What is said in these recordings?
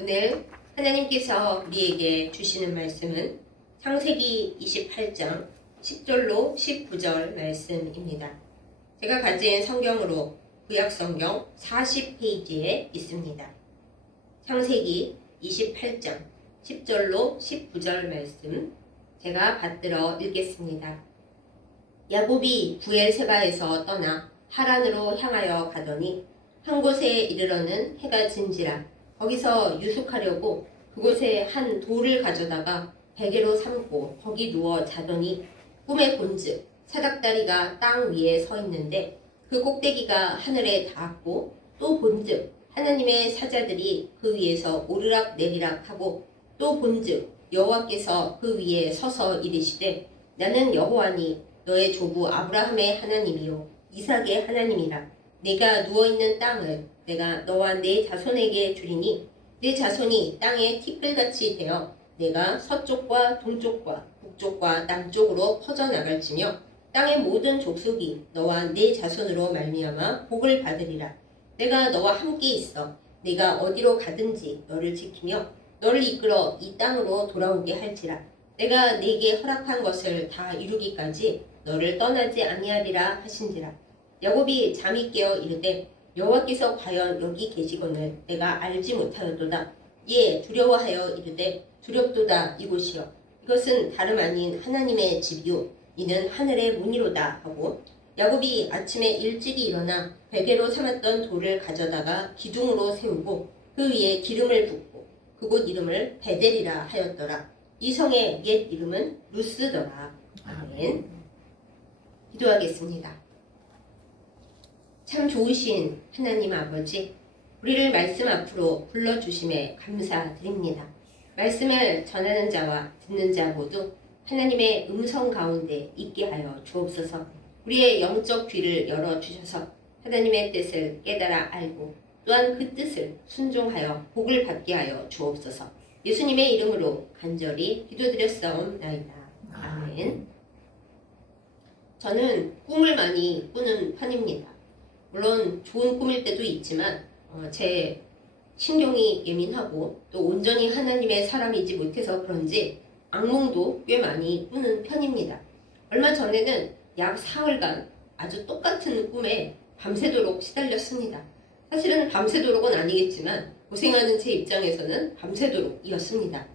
오늘 하나님께서 우리에게 주시는 말씀은 창세기 28장 10절로 19절 말씀입니다. 제가 가진 성경으로 구약성경 40페이지에 있습니다. 창세기 28장 10절로 19절 말씀 제가 받들어 읽겠습니다. 야곱이 부엘세바에서 떠나 하란으로 향하여 가더니 한 곳에 이르러는 해가 진지라 거기서 유숙하려고 그곳에 한 돌을 가져다가 베개로 삼고 거기 누워 자더니 꿈에 본즉 사닥다리가 땅 위에 서 있는데 그 꼭대기가 하늘에 닿았고 또 본즉 하나님의 사자들이 그 위에서 오르락 내리락 하고 또 본즉 여호와께서 그 위에 서서 이르시되 나는 여호와니 너의 조부 아브라함의 하나님이요 이삭의 하나님이라. 내가 누워있는 땅을 내가 너와 내 자손에게 주리니 내 자손이 땅의 티끌같이 되어 내가 서쪽과 동쪽과 북쪽과 남쪽으로 퍼져나갈지며 땅의 모든 족속이 너와 내 자손으로 말미암아 복을 받으리라. 내가 너와 함께 있어 내가 어디로 가든지 너를 지키며 너를 이끌어 이 땅으로 돌아오게 할지라. 내가 네게 허락한 것을 다 이루기까지 너를 떠나지 아니하리라 하신지라. 야곱이 잠이 깨어 이르되 여호와께서 과연 여기 계시거늘 내가 알지 못하였도다. 예 두려워하여 이르되 두렵도다 이곳이여 이것은 다름 아닌 하나님의 집이요 이는 하늘의 문이로다 하고 야곱이 아침에 일찍이 일어나 베개로 삼았던 돌을 가져다가 기둥으로 세우고 그 위에 기름을 붓고 그곳 이름을 베델이라 하였더라. 이 성의 옛 이름은 루스더라. 아멘. 기도하겠습니다. 참 좋으신 하나님 아버지, 우리를 말씀 앞으로 불러주심에 감사드립니다. 말씀을 전하는 자와 듣는 자 모두 하나님의 음성 가운데 있게 하여 주옵소서. 우리의 영적 귀를 열어주셔서 하나님의 뜻을 깨달아 알고 또한 그 뜻을 순종하여 복을 받게 하여 주옵소서. 예수님의 이름으로 간절히 기도드렸사옵나이다. 아멘. 저는 꿈을 많이 꾸는 편입니다. 물론 좋은 꿈일 때도 있지만 제 신경이 예민하고 또 온전히 하나님의 사람이지 못해서 그런지 악몽도 꽤 많이 꾸는 편입니다. 얼마 전에는 약 사흘간 아주 똑같은 꿈에 밤새도록 시달렸습니다. 사실은 밤새도록은 아니겠지만 고생하는 제 입장에서는 밤새도록이었습니다.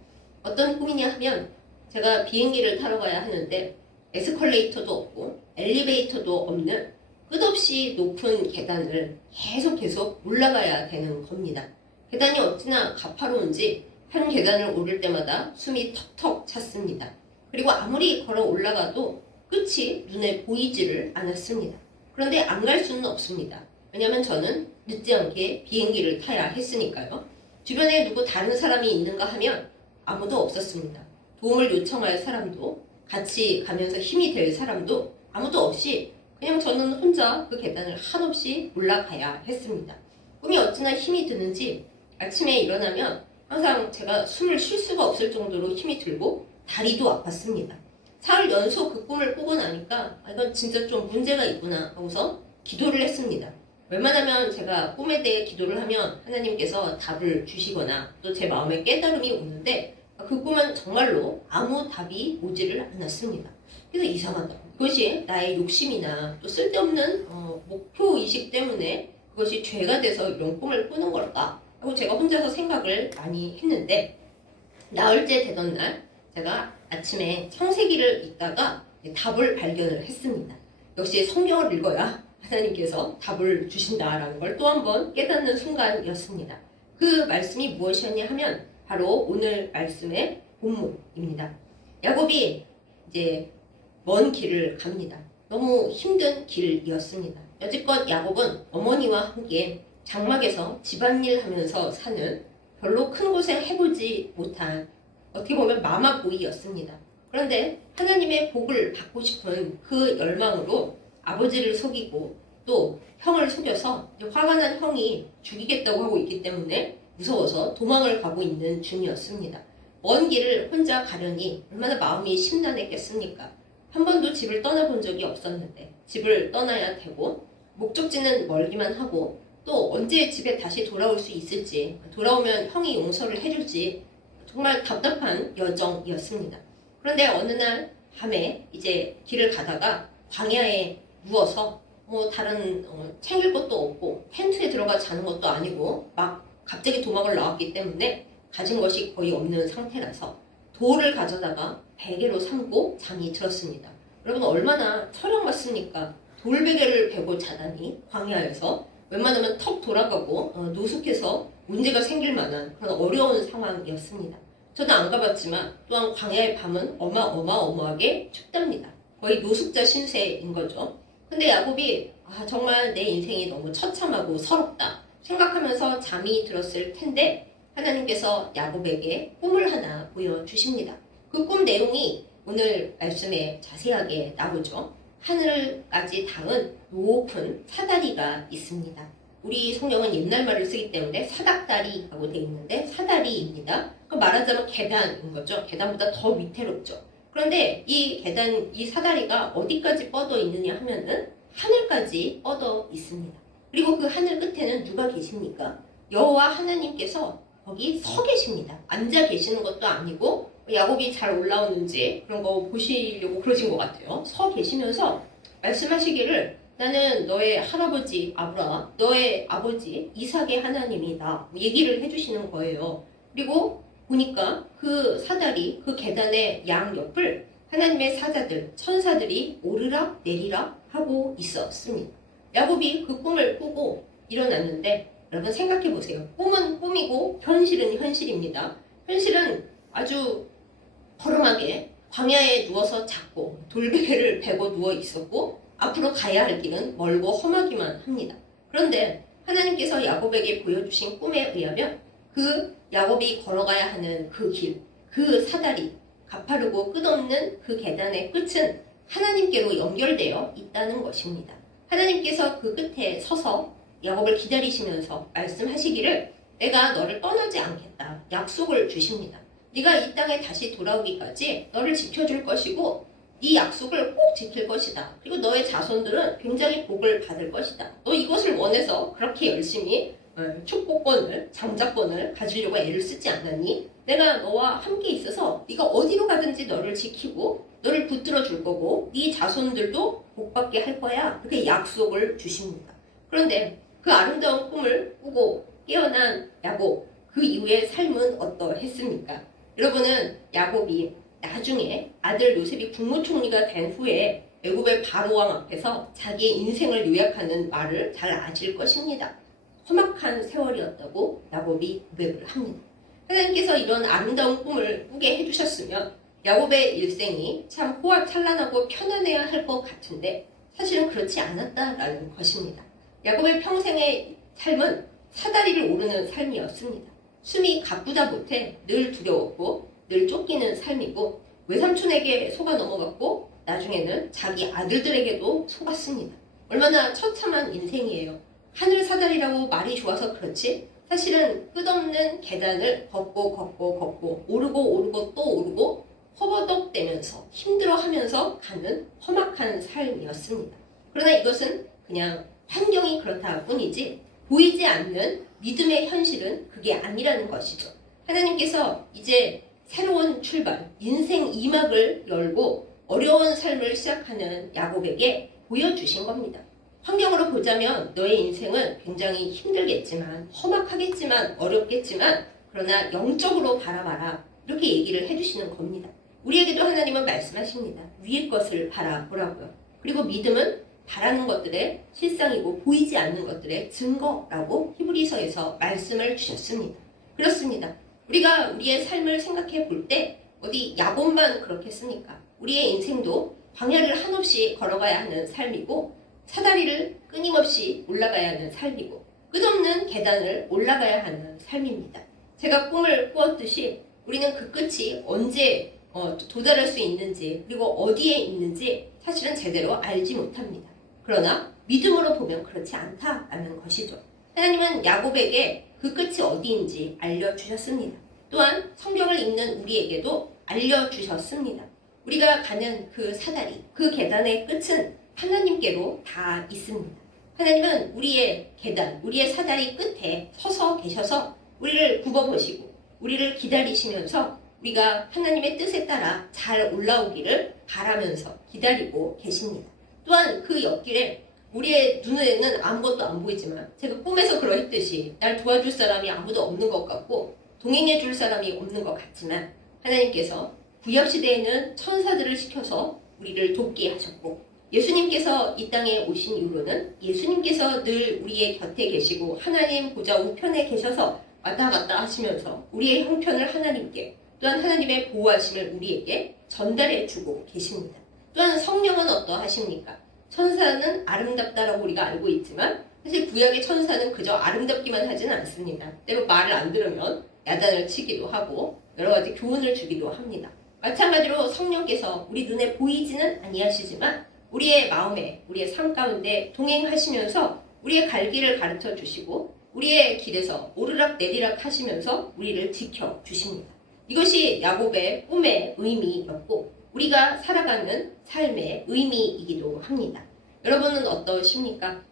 어떤 꿈이냐 하면 제가 비행기를 타러 가야 하는데 에스컬레이터도 없고 엘리베이터도 없는 끝없이 높은 계단을 계속 올라가야 되는 겁니다. 계단이 어찌나 가파로운지 한 계단을 오를 때마다 숨이 턱턱 찼습니다. 그리고 아무리 걸어 올라가도 끝이 눈에 보이지를 않았습니다. 그런데 안 갈 수는 없습니다. 왜냐하면 저는 늦지 않게 비행기를 타야 했으니까요. 주변에 누구 다른 사람이 있는가 하면 아무도 없었습니다. 도움을 요청할 사람도 같이 가면서 힘이 될 사람도 아무도 없이 그냥 저는 혼자 그 계단을 한없이 올라가야 했습니다. 꿈이 어찌나 힘이 드는지 아침에 일어나면 항상 제가 숨을 쉴 수가 없을 정도로 힘이 들고 다리도 아팠습니다. 사흘 연속 그 꿈을 꾸고 나니까 이건 진짜 좀 문제가 있구나 하고서 기도를 했습니다. 웬만하면 제가 꿈에 대해 기도를 하면 하나님께서 답을 주시거나 또 제 마음에 깨달음이 오는데 그 꿈은 정말로 아무 답이 오지를 않았습니다. 그래서 이상하다. 그것이 나의 욕심이나 또 쓸데없는 목표의식 때문에 그것이 죄가 돼서 이런 꿈을 꾸는 걸까? 하고 제가 혼자서 생각을 많이 했는데 나흘째 되던 날 제가 아침에 창세기를 읽다가 답을 발견을 했습니다. 역시 성경을 읽어야 하나님께서 답을 주신다라는 걸 또 한 번 깨닫는 순간이었습니다. 그 말씀이 무엇이었냐 하면 바로 오늘 말씀의 본문입니다. 야곱이 이제 먼 길을 갑니다. 너무 힘든 길이었습니다. 여지껏 야곱은 어머니와 함께 장막에서 집안일 하면서 사는 별로 큰 곳에 해보지 못한 어떻게 보면 마마보이였습니다. 그런데 하나님의 복을 받고 싶은 그 열망으로 아버지를 속이고 또 형을 속여서 화가 난 형이 죽이겠다고 하고 있기 때문에 무서워서 도망을 가고 있는 중이었습니다. 먼 길을 혼자 가려니 얼마나 마음이 심란했겠습니까? 한 번도 집을 떠나본 적이 없었는데 집을 떠나야 되고 목적지는 멀기만 하고 또 언제 집에 다시 돌아올 수 있을지, 돌아오면 형이 용서를 해줄지 정말 답답한 여정이었습니다. 그런데 어느 날 밤에 이제 길을 가다가 광야에 누워서 뭐 다른 챙길 것도 없고 텐트에 들어가 자는 것도 아니고 막 갑자기 도망을 나왔기 때문에 가진 것이 거의 없는 상태라서 돌을 가져다가 베개로 삼고 잠이 들었습니다. 여러분 얼마나 철형 맞습니까? 돌베개를 베고 자다니 광야에서 웬만하면 턱 돌아가고 노숙해서 문제가 생길 만한 그런 어려운 상황이었습니다. 저도 안 가봤지만 또한 광야의 밤은 어마어마하게 춥답니다. 거의 노숙자 신세인 거죠. 근데 야곱이 정말 내 인생이 너무 처참하고 서럽다 생각하면서 잠이 들었을 텐데 하나님께서 야곱에게 꿈을 하나 보여주십니다. 그 꿈 내용이 오늘 말씀에 자세하게 나오죠. 하늘까지 닿은 높은 사다리가 있습니다. 우리 성경은 옛날 말을 쓰기 때문에 사닥다리라고 되어 있는데 사다리입니다. 말하자면 계단인 거죠. 계단보다 더 위태롭죠. 그런데 이 계단, 이 사다리가 어디까지 뻗어 있느냐 하면은 하늘까지 뻗어 있습니다. 그리고 그 하늘 끝에는 누가 계십니까? 여호와 하나님께서 거기 서 계십니다. 앉아 계시는 것도 아니고 야곱이 잘 올라오는지 그런 거 보시려고 그러신 것 같아요. 서 계시면서 말씀하시기를 나는 너의 할아버지 아브라함, 너의 아버지 이삭의 하나님이다. 얘기를 해주시는 거예요. 그리고 보니까 그 사다리, 그 계단의 양옆을 하나님의 사자들, 천사들이 오르락 내리락 하고 있었습니다. 야곱이 그 꿈을 꾸고 일어났는데 여러분 생각해 보세요. 꿈은 꿈이고 현실은 현실입니다. 현실은 아주 허름하게 광야에 누워서 잤고 돌베개를 베고 누워 있었고 앞으로 가야 할 길은 멀고 험하기만 합니다. 그런데 하나님께서 야곱에게 보여주신 꿈에 의하면 그 야곱이 걸어가야 하는 그 길, 그 사다리, 가파르고 끝없는 그 계단의 끝은 하나님께로 연결되어 있다는 것입니다. 하나님께서 그 끝에 서서 야곱을 기다리시면서 말씀하시기를 내가 너를 떠나지 않겠다. 약속을 주십니다. 네가 이 땅에 다시 돌아오기까지 너를 지켜줄 것이고 네 약속을 꼭 지킬 것이다. 그리고 너의 자손들은 굉장히 복을 받을 것이다. 너 이것을 원해서 그렇게 열심히 축복권을, 장자권을 가지려고 애를 쓰지 않았니? 내가 너와 함께 있어서 네가 어디로 가든지 너를 지키고 너를 붙들어 줄 거고 네 자손들도 복받게 할 거야. 그렇게 약속을 주십니다. 그런데 그 아름다운 꿈을 꾸고 깨어난 야곱, 그 이후의 삶은 어떠했습니까? 여러분은 야곱이 나중에 아들 요셉이 국무총리가 된 후에 애굽의 바로왕 앞에서 자기의 인생을 요약하는 말을 잘 아실 것입니다. 험악한 세월이었다고 야곱이 고백을 합니다. 하나님께서 이런 아름다운 꿈을 꾸게 해주셨으면 야곱의 일생이 참 호화찬란하고 편안해야 할 것 같은데 사실은 그렇지 않았다라는 것입니다. 야곱의 평생의 삶은 사다리를 오르는 삶이었습니다. 숨이 가쁘다 못해 늘 두려웠고 늘 쫓기는 삶이고 외삼촌에게 속아 넘어갔고 나중에는 자기 아들들에게도 속았습니다. 얼마나 처참한 인생이에요. 하늘 사다리라고 말이 좋아서 그렇지 사실은 끝없는 계단을 걷고 오르고 또 오르고 허버덕대면서 힘들어하면서 가는 험악한 삶이었습니다. 그러나 이것은 그냥 환경이 그렇다 뿐이지 보이지 않는 믿음의 현실은 그게 아니라는 것이죠. 하나님께서 이제 새로운 출발, 인생 2막을 열고 어려운 삶을 시작하는 야곱에게 보여주신 겁니다. 환경으로 보자면 너의 인생은 굉장히 힘들겠지만 험악하겠지만 어렵겠지만 그러나 영적으로 바라봐라 이렇게 얘기를 해주시는 겁니다. 우리에게도 하나님은 말씀하십니다. 위의 것을 바라보라고요. 그리고 믿음은 바라는 것들의 실상이고 보이지 않는 것들의 증거라고 히브리서에서 말씀을 주셨습니다. 그렇습니다. 우리가 우리의 삶을 생각해 볼 때 어디 야곱만 그렇겠습니까? 우리의 인생도 광야를 한없이 걸어가야 하는 삶이고 사다리를 끊임없이 올라가야 하는 삶이고 끝없는 계단을 올라가야 하는 삶입니다. 제가 꿈을 꾸었듯이 우리는 그 끝이 언제 도달할 수 있는지 그리고 어디에 있는지 사실은 제대로 알지 못합니다. 그러나 믿음으로 보면 그렇지 않다라는 것이죠. 하나님은 야곱에게 그 끝이 어디인지 알려주셨습니다. 또한 성경을 읽는 우리에게도 알려주셨습니다. 우리가 가는 그 사다리, 그 계단의 끝은 하나님께로 다 있습니다. 하나님은 우리의 계단, 우리의 사다리 끝에 서서 계셔서 우리를 굽어보시고 우리를 기다리시면서 우리가 하나님의 뜻에 따라 잘 올라오기를 바라면서 기다리고 계십니다. 또한 그 옆길에 우리의 눈에는 아무것도 안 보이지만 제가 꿈에서 그러했듯이 날 도와줄 사람이 아무도 없는 것 같고 동행해 줄 사람이 없는 것 같지만 하나님께서 구약시대에는 천사들을 시켜서 우리를 돕게 하셨고 예수님께서 이 땅에 오신 이후로는 예수님께서 늘 우리의 곁에 계시고 하나님 보좌 우편에 계셔서 왔다 갔다 하시면서 우리의 형편을 하나님께 또한 하나님의 보호하심을 우리에게 전달해 주고 계십니다. 또한 성령은 어떠하십니까? 천사는 아름답다라고 우리가 알고 있지만 사실 구약의 천사는 그저 아름답기만 하지는 않습니다. 때로 말을 안 들으면 야단을 치기도 하고 여러 가지 교훈을 주기도 합니다. 마찬가지로 성령께서 우리 눈에 보이지는 아니하시지만 우리의 마음에 우리의 삶 가운데 동행하시면서 우리의 갈 길을 가르쳐 주시고 우리의 길에서 오르락 내리락 하시면서 우리를 지켜 주십니다. 이것이 야곱의 꿈의 의미였고 우리가 살아가는 삶의 의미이기도 합니다. 여러분은 어떠십니까?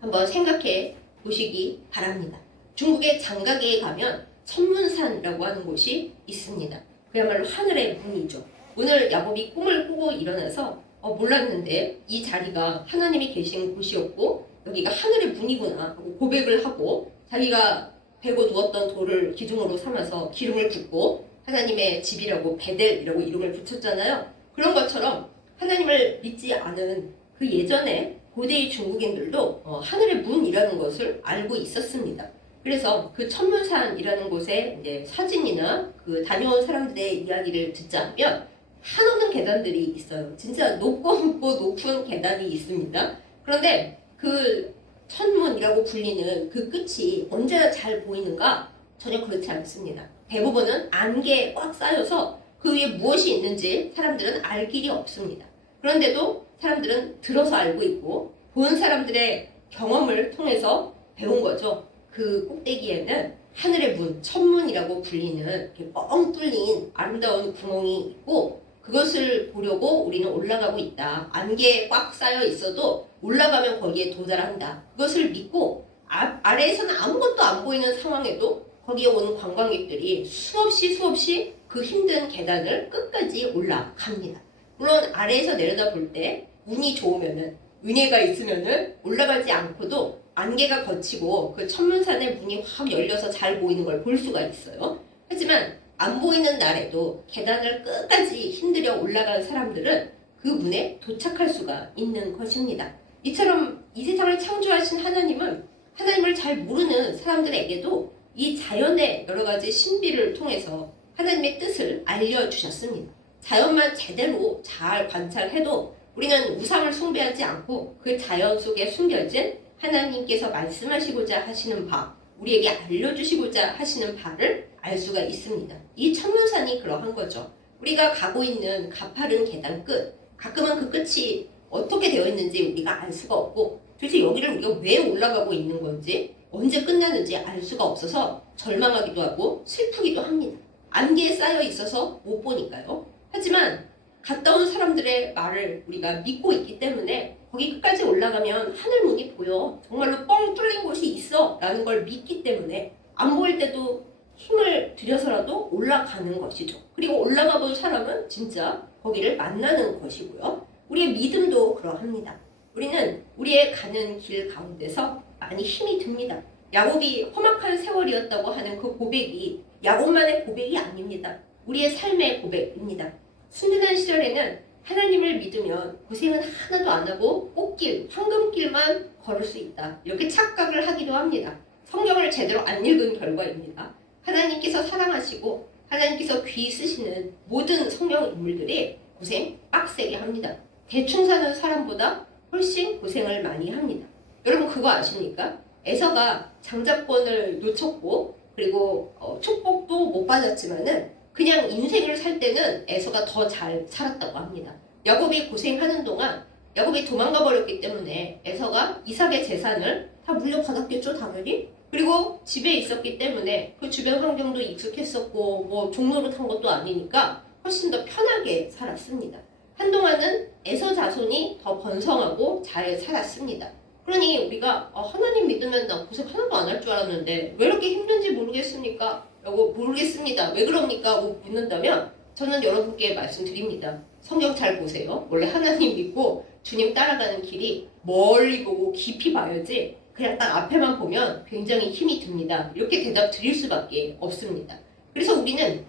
한번 생각해 보시기 바랍니다. 중국의 장가계에 가면 천문산이라고 하는 곳이 있습니다. 그야말로 하늘의 문이죠. 오늘 야곱이 꿈을 꾸고 일어나서 몰랐는데 이 자리가 하나님이 계신 곳이었고 여기가 하늘의 문이구나 하고 고백을 하고 자기가 베고 누웠던 돌을 기둥으로 삼아서 기름을 붓고 하나님의 집이라고 베델이라고 이름을 붙였잖아요. 그런 것처럼 하나님을 믿지 않은 그 예전에 고대의 중국인들도 하늘의 문이라는 것을 알고 있었습니다. 그래서 그 천문산이라는 곳에 이제 사진이나 그 다녀온 사람들의 이야기를 듣자면 한없는 계단들이 있어요. 진짜 높고 높은 계단이 있습니다. 그런데 그 천문이라고 불리는 그 끝이 언제나 잘 보이는가? 전혀 그렇지 않습니다. 대부분은 안개에 꽉 쌓여서 그 위에 무엇이 있는지 사람들은 알 길이 없습니다. 그런데도 사람들은 들어서 알고 있고 본 사람들의 경험을 통해서 배운 거죠. 그 꼭대기에는 하늘의 문, 천문이라고 불리는 이렇게 뻥 뚫린 아름다운 구멍이 있고 그것을 보려고 우리는 올라가고 있다. 안개에 꽉 쌓여 있어도 올라가면 거기에 도달한다. 그것을 믿고 아래에서는 아무것도 안 보이는 상황에도 거기에 오는 관광객들이 수없이 그 힘든 계단을 끝까지 올라갑니다. 물론 아래에서 내려다 볼 때 운이 좋으면은 은혜가 있으면은 올라가지 않고도 안개가 걷히고 그 천문산의 문이 확 열려서 잘 보이는 걸 볼 수가 있어요. 하지만 안 보이는 날에도 계단을 끝까지 힘들여 올라간 사람들은 그 문에 도착할 수가 있는 것입니다. 이처럼 이 세상을 창조하신 하나님은 하나님을 잘 모르는 사람들에게도 이 자연의 여러 가지 신비를 통해서 하나님의 뜻을 알려주셨습니다. 자연만 제대로 잘 관찰해도 우리는 우상을 숭배하지 않고 그 자연 속에 숨겨진 하나님께서 말씀하시고자 하시는 바, 우리에게 알려주시고자 하시는 바를 알 수가 있습니다. 이 천문산이 그러한 거죠. 우리가 가고 있는 가파른 계단 끝, 가끔은 그 끝이 어떻게 되어 있는지 우리가 알 수가 없고 도대체 여기를 우리가 왜 올라가고 있는 건지 언제 끝나는지 알 수가 없어서 절망하기도 하고 슬프기도 합니다. 안개에 쌓여 있어서 못 보니까요. 하지만 갔다 온 사람들의 말을 우리가 믿고 있기 때문에 거기 끝까지 올라가면 하늘문이 보여. 정말로 뻥 뚫린 곳이 있어 라는 걸 믿기 때문에 안 보일 때도 힘을 들여서라도 올라가는 것이죠. 그리고 올라가 본 사람은 진짜 거기를 만나는 것이고요. 우리의 믿음도 그러합니다. 우리는 우리의 가는 길 가운데서 많이 힘이 듭니다. 야곱이 험악한 세월이었다고 하는 그 고백이 야곱만의 고백이 아닙니다. 우리의 삶의 고백입니다. 순진한 시절에는 하나님을 믿으면 고생은 하나도 안 하고 꽃길, 황금길만 걸을 수 있다. 이렇게 착각을 하기도 합니다. 성경을 제대로 안 읽은 결과입니다. 하나님께서 사랑하시고 하나님께서 귀 쓰시는 모든 성경 인물들이 고생 빡세게 합니다. 대충 사는 사람보다 훨씬 고생을 많이 합니다. 여러분 그거 아십니까? 에서가 장자권을 놓쳤고 그리고 축복도 못 받았지만은 그냥 인생을 살 때는 에서가 더 잘 살았다고 합니다. 야곱이 고생하는 동안 야곱이 도망가 버렸기 때문에 에서가 이삭의 재산을 다 물려받았겠죠, 당연히. 그리고 집에 있었기 때문에 그 주변 환경도 익숙했었고 뭐 종로로 탄 것도 아니니까 훨씬 더 편하게 살았습니다. 한동안은 에서 자손이 더 번성하고 잘 살았습니다. 그러니 우리가 하나님 믿으면 나 고생 하나도 안 할 줄 알았는데 왜 이렇게 힘든지 모르겠습니까? 라고 모르겠습니다. 왜 그럽니까? 하고 묻는다면 저는 여러분께 말씀드립니다. 성경 잘 보세요. 원래 하나님 믿고 주님 따라가는 길이 멀리 보고 깊이 봐야지 그냥 딱 앞에만 보면 굉장히 힘이 듭니다. 이렇게 대답 드릴 수밖에 없습니다. 그래서 우리는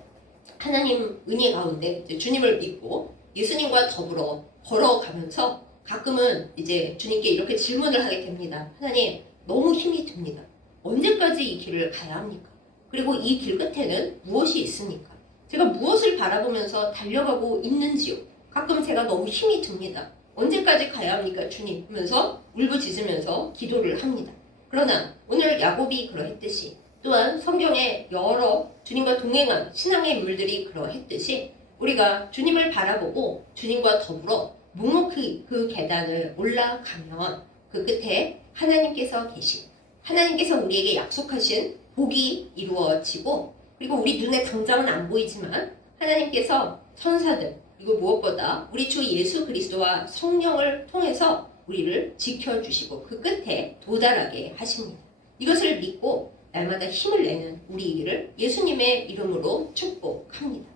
하나님 은혜 가운데 주님을 믿고 예수님과 더불어 걸어가면서 가끔은 이제 주님께 이렇게 질문을 하게 됩니다. 하나님, 너무 힘이 듭니다. 언제까지 이 길을 가야 합니까? 그리고 이 길 끝에는 무엇이 있습니까? 제가 무엇을 바라보면서 달려가고 있는지요? 가끔 제가 너무 힘이 듭니다. 언제까지 가야 합니까, 주님? 하면서 울부짖으면서 기도를 합니다. 그러나 오늘 야곱이 그러했듯이 또한 성경의 여러 주님과 동행한 신앙의 인물들이 그러했듯이 우리가 주님을 바라보고 주님과 더불어 묵묵히 그 계단을 올라가면 그 끝에 하나님께서 계시고 하나님께서 우리에게 약속하신 복이 이루어지고 그리고 우리 눈에 당장은 안 보이지만 하나님께서 천사들 그리고 무엇보다 우리 주 예수 그리스도와 성령을 통해서 우리를 지켜주시고 그 끝에 도달하게 하십니다. 이것을 믿고 날마다 힘을 내는 우리를 예수님의 이름으로 축복합니다.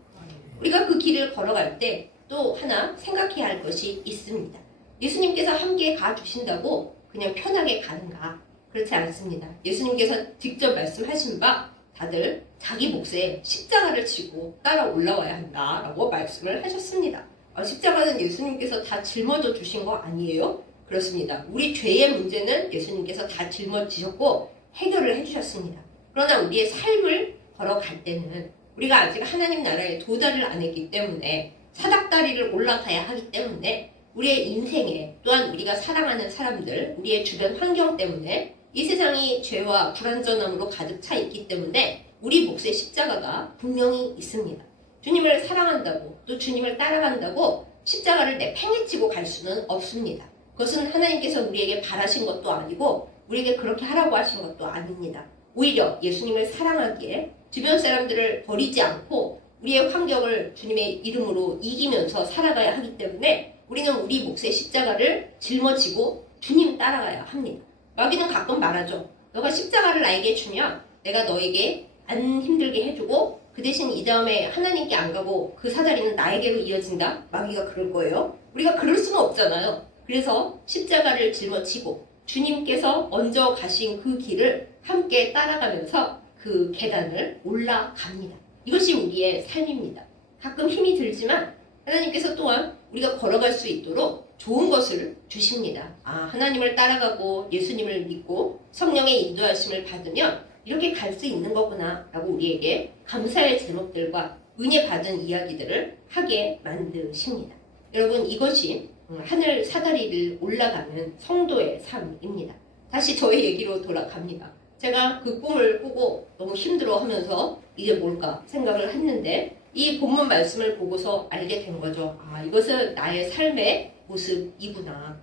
우리가 그 길을 걸어갈 때 또 하나 생각해야 할 것이 있습니다. 예수님께서 함께 가주신다고 그냥 편하게 가는가? 그렇지 않습니다. 예수님께서 직접 말씀하신 바 다들 자기 몫에 십자가를 지고 따라 올라와야 한다라고 말씀을 하셨습니다. 십자가는 예수님께서 다 짊어져 주신 거 아니에요? 그렇습니다. 우리 죄의 문제는 예수님께서 다 짊어지셨고 해결을 해주셨습니다. 그러나 우리의 삶을 걸어갈 때는 우리가 아직 하나님 나라에 도달을 안 했기 때문에 사닥다리를 올라가야 하기 때문에 우리의 인생에 또한 우리가 사랑하는 사람들, 우리의 주변 환경 때문에 이 세상이 죄와 불완전함으로 가득 차 있기 때문에 우리 몫의 십자가가 분명히 있습니다. 주님을 사랑한다고 또 주님을 따라간다고 십자가를 내팽개치고 갈 수는 없습니다. 그것은 하나님께서 우리에게 바라신 것도 아니고 우리에게 그렇게 하라고 하신 것도 아닙니다. 오히려 예수님을 사랑하기에 주변 사람들을 버리지 않고 우리의 환경을 주님의 이름으로 이기면서 살아가야 하기 때문에 우리는 우리 몫의 십자가를 짊어지고 주님 따라가야 합니다. 마귀는 가끔 말하죠. 너가 십자가를 나에게 주면 내가 너에게 안 힘들게 해주고 그 대신 이 다음에 하나님께 안 가고 그 사다리는 나에게로 이어진다? 마귀가 그럴 거예요. 우리가 그럴 수는 없잖아요. 그래서 십자가를 짊어지고 주님께서 먼저 가신 그 길을 함께 따라가면서 그 계단을 올라갑니다. 이것이 우리의 삶입니다. 가끔 힘이 들지만 하나님께서 또한 우리가 걸어갈 수 있도록 좋은 것을 주십니다. 하나님을 따라가고 예수님을 믿고 성령의 인도하심을 받으면 이렇게 갈 수 있는 거구나 라고 우리에게 감사의 제목들과 은혜 받은 이야기들을 하게 만드십니다. 여러분, 이것이 하늘 사다리를 올라가는 성도의 삶입니다. 다시 저의 얘기로 돌아갑니다. 제가 그 꿈을 꾸고 너무 힘들어하면서 이게 뭘까 생각을 했는데 이 본문 말씀을 보고서 알게 된 거죠. 이것은 나의 삶의 모습이구나.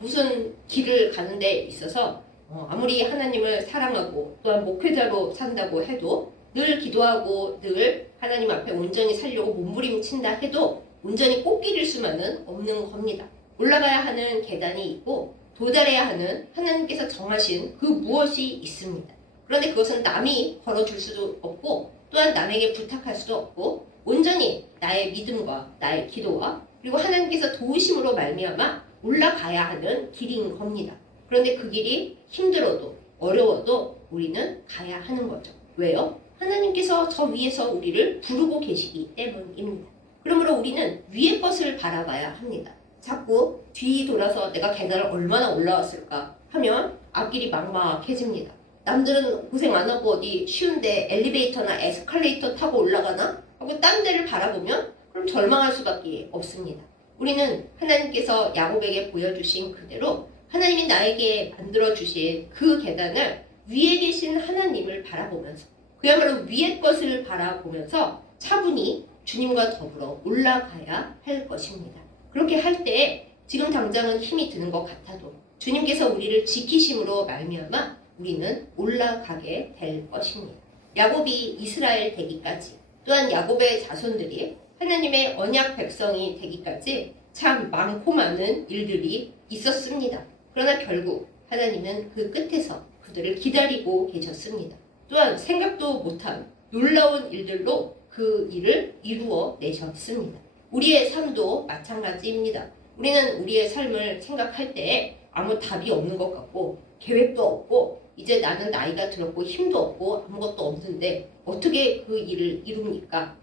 무슨 길을 가는 데 있어서 아무리 하나님을 사랑하고 또한 목회자로 산다고 해도 늘 기도하고 늘 하나님 앞에 온전히 살려고 몸부림친다 해도 온전히 꽃길일 수만은 없는 겁니다. 올라가야 하는 계단이 있고 도달해야 하는 하나님께서 정하신 그 무엇이 있습니다. 그런데 그것은 남이 걸어줄 수도 없고 또한 남에게 부탁할 수도 없고 온전히 나의 믿음과 나의 기도와 그리고 하나님께서 도우심으로 말미암아 올라가야 하는 길인 겁니다. 그런데 그 길이 힘들어도 어려워도 우리는 가야 하는 거죠. 왜요? 하나님께서 저 위에서 우리를 부르고 계시기 때문입니다. 그러므로 우리는 위의 것을 바라봐야 합니다. 자꾸 뒤 돌아서 내가 계단을 얼마나 올라왔을까 하면 앞길이 막막해집니다. 남들은 고생 안 하고 어디 쉬운데 엘리베이터나 에스컬레이터 타고 올라가나? 하고 딴 데를 바라보면 그럼 절망할 수밖에 없습니다. 우리는 하나님께서 야곱에게 보여주신 그대로 하나님이 나에게 만들어주신 그 계단을 위에 계신 하나님을 바라보면서 그야말로 위의 것을 바라보면서 차분히 주님과 더불어 올라가야 할 것입니다. 그렇게 할 때 지금 당장은 힘이 드는 것 같아도 주님께서 우리를 지키심으로 말미암아 우리는 올라가게 될 것입니다. 야곱이 이스라엘 되기까지 또한 야곱의 자손들이 하나님의 언약 백성이 되기까지 참 많고 많은 일들이 있었습니다. 그러나 결국 하나님은 그 끝에서 그들을 기다리고 계셨습니다. 또한 생각도 못한 놀라운 일들로 그 일을 이루어 내셨습니다. 우리의 삶도 마찬가지입니다. 우리는 우리의 삶을 생각할 때 아무 답이 없는 것 같고 계획도 없고 이제 나는 나이가 들었고 힘도 없고 아무것도 없는데 어떻게 그 일을 이룹니까?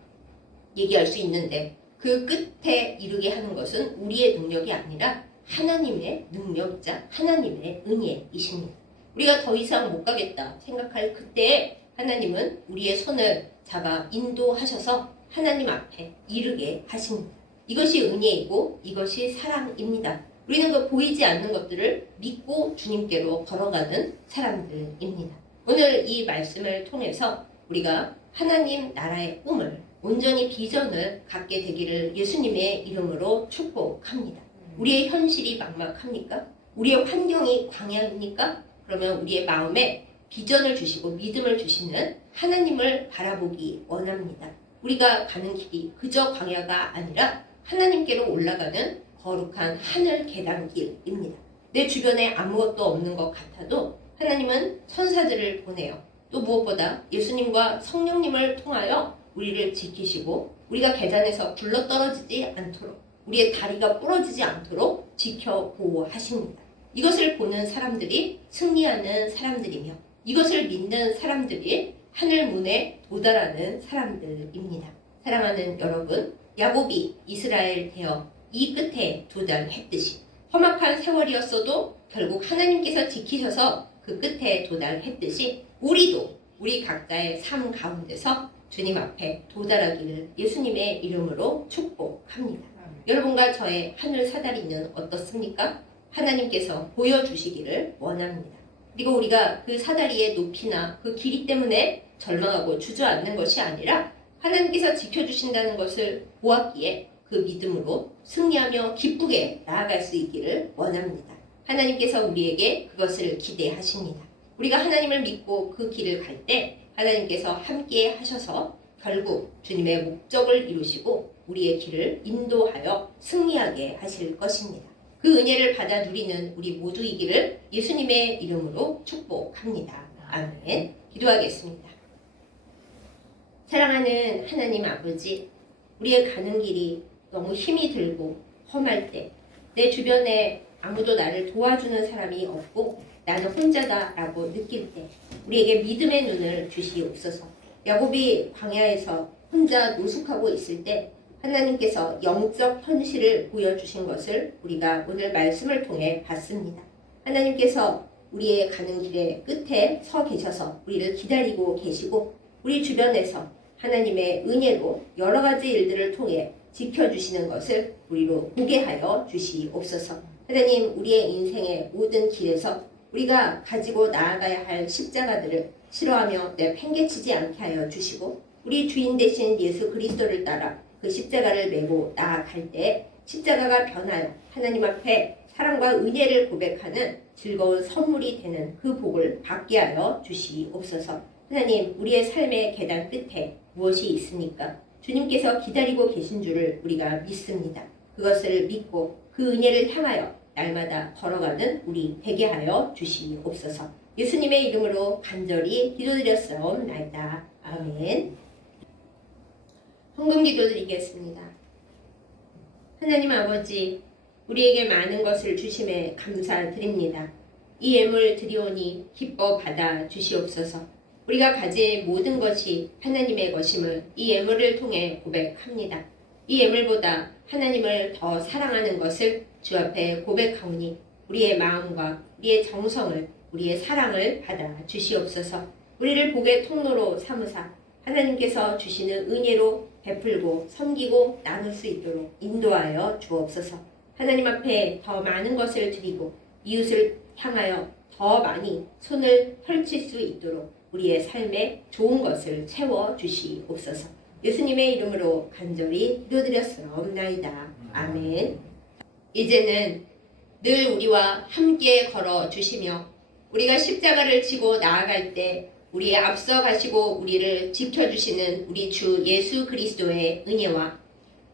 얘기할 수 있는데 그 끝에 이르게 하는 것은 우리의 능력이 아니라 하나님의 능력이자 하나님의 은혜이십니다. 우리가 더 이상 못 가겠다 생각할 그때에 하나님은 우리의 손을 잡아 인도하셔서 하나님 앞에 이르게 하십니다. 이것이 은혜이고 이것이 사랑입니다. 우리는 그 보이지 않는 것들을 믿고 주님께로 걸어가는 사람들입니다. 오늘 이 말씀을 통해서 우리가 하나님 나라의 꿈을 온전히 비전을 갖게 되기를 예수님의 이름으로 축복합니다. 우리의 현실이 막막합니까? 우리의 환경이 광야입니까? 그러면 우리의 마음에 비전을 주시고 믿음을 주시는 하나님을 바라보기 원합니다. 우리가 가는 길이 그저 광야가 아니라 하나님께로 올라가는 거룩한 하늘 계단길입니다. 내 주변에 아무것도 없는 것 같아도 하나님은 천사들을 보내요. 또 무엇보다 예수님과 성령님을 통하여 우리를 지키시고 우리가 계단에서 굴러떨어지지 않도록 우리의 다리가 부러지지 않도록 지켜 보호하십니다. 이것을 보는 사람들이 승리하는 사람들이며 이것을 믿는 사람들이 하늘 문에 도달하는 사람들입니다. 사랑하는 여러분, 야곱이 이스라엘 되어 이 끝에 도달했듯이 험악한 세월이었어도 결국 하나님께서 지키셔서 그 끝에 도달했듯이 우리도 우리 각자의 삶 가운데서 주님 앞에 도달하기를 예수님의 이름으로 축복합니다. 여러분과 저의 하늘 사다리는 어떻습니까? 하나님께서 보여주시기를 원합니다. 그리고 우리가 그 사다리의 높이나 그 길이 때문에 절망하고 주저앉는 것이 아니라 하나님께서 지켜주신다는 것을 보았기에 그 믿음으로 승리하며 기쁘게 나아갈 수 있기를 원합니다. 하나님께서 우리에게 그것을 기대하십니다. 우리가 하나님을 믿고 그 길을 갈 때 하나님께서 함께 하셔서 결국 주님의 목적을 이루시고 우리의 길을 인도하여 승리하게 하실 것입니다. 그 은혜를 받아 누리는 우리 모두이기를 예수님의 이름으로 축복합니다. 아멘. 기도하겠습니다. 사랑하는 하나님 아버지, 우리의 가는 길이 너무 힘이 들고 험할 때 내 주변에 아무도 나를 도와주는 사람이 없고 나는 혼자다라고 느낄 때 우리에게 믿음의 눈을 주시옵소서. 야곱이 광야에서 혼자 노숙하고 있을 때 하나님께서 영적 현실을 보여주신 것을 우리가 오늘 말씀을 통해 봤습니다. 하나님께서 우리의 가는 길의 끝에 서 계셔서 우리를 기다리고 계시고 우리 주변에서 하나님의 은혜로 여러 가지 일들을 통해 지켜주시는 것을 우리로 보게 하여 주시옵소서. 하나님, 우리의 인생의 모든 길에서 우리가 가지고 나아가야 할 십자가들을 싫어하며 내팽개치지 않게 하여 주시고 우리 주인 되신 예수 그리스도를 따라 그 십자가를 메고 나아갈 때 십자가가 변하여 하나님 앞에 사랑과 은혜를 고백하는 즐거운 선물이 되는 그 복을 받게 하여 주시옵소서. 하나님, 우리의 삶의 계단 끝에 무엇이 있습니까? 주님께서 기다리고 계신 줄을 우리가 믿습니다. 그것을 믿고 그 은혜를 향하여 날마다 걸어가는 우리 되게 하여 주시옵소서. 예수님의 이름으로 간절히 기도드렸사옵나이다. 아멘. 헌금 기도드리겠습니다. 하나님 아버지, 우리에게 많은 것을 주심에 감사드립니다. 이 예물 드리오니 기뻐 받아 주시옵소서. 우리가 가진 모든 것이 하나님의 것임을 이 예물을 통해 고백합니다. 이 예물보다 하나님을 더 사랑하는 것을 주 앞에 고백하오니 우리의 마음과 우리의 정성을 우리의 사랑을 받아 주시옵소서. 우리를 복의 통로로 삼으사 하나님께서 주시는 은혜로 베풀고 섬기고 나눌 수 있도록 인도하여 주옵소서. 하나님 앞에 더 많은 것을 드리고 이웃을 향하여 더 많이 손을 펼칠 수 있도록 우리의 삶에 좋은 것을 채워 주시옵소서. 예수님의 이름으로 간절히 기도드렸사옵나이다. 아멘. 이제는 늘 우리와 함께 걸어 주시며 우리가 십자가를 지고 나아갈 때 우리의 앞서 가시고 우리를 지켜주시는 우리 주 예수 그리스도의 은혜와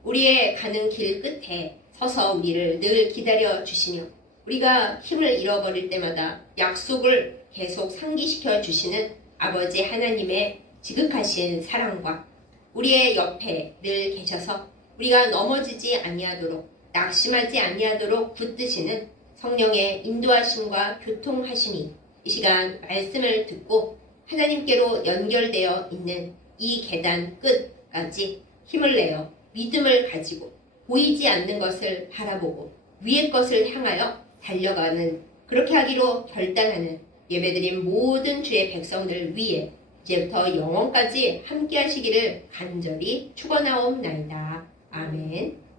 우리의 가는 길 끝에 서서 우리를 늘 기다려 주시며 우리가 힘을 잃어버릴 때마다 약속을 계속 상기시켜 주시는 아버지 하나님의 지극하신 사랑과 우리의 옆에 늘 계셔서 우리가 넘어지지 아니하도록 낙심하지 아니하도록 붙드시는 성령의 인도하심과 교통하심이 이 시간 말씀을 듣고 하나님께로 연결되어 있는 이 계단 끝까지 힘을 내어 믿음을 가지고 보이지 않는 것을 바라보고 위의 것을 향하여 달려가는 그렇게 하기로 결단하는 예배드린 모든 주의 백성들 위에 이제부터 영원까지 함께 하시기를 간절히 축원하옵나이다. 아멘.